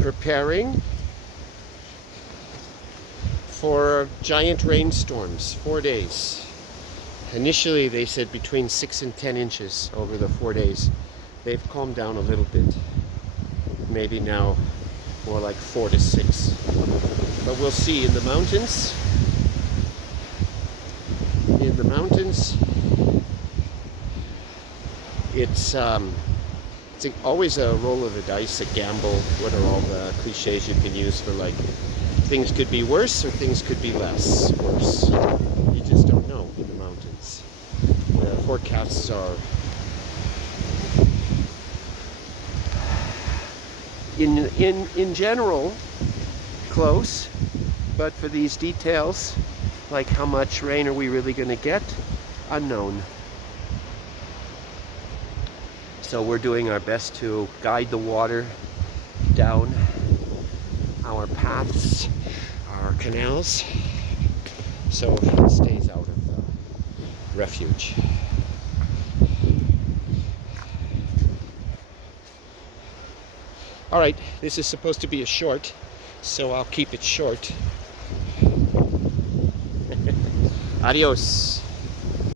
preparing for giant rainstorms, 4 days. Initially they said between 6 and 10 inches over the 4 days. They've calmed down a little bit. Maybe now more like 4 to 6. But we'll see. In the mountains, it's always a roll of the dice, a gamble. What are all the cliches you can use for, like, things could be worse or things could be less worse. You just don't know in the mountains. The forecasts are in general close, but for these details, like how much rain are we really going to get, unknown. So we're doing our best to guide the water down our paths, our canals, so it stays out of the refuge. All right, this is supposed to be a short, so I'll keep it short. Adios.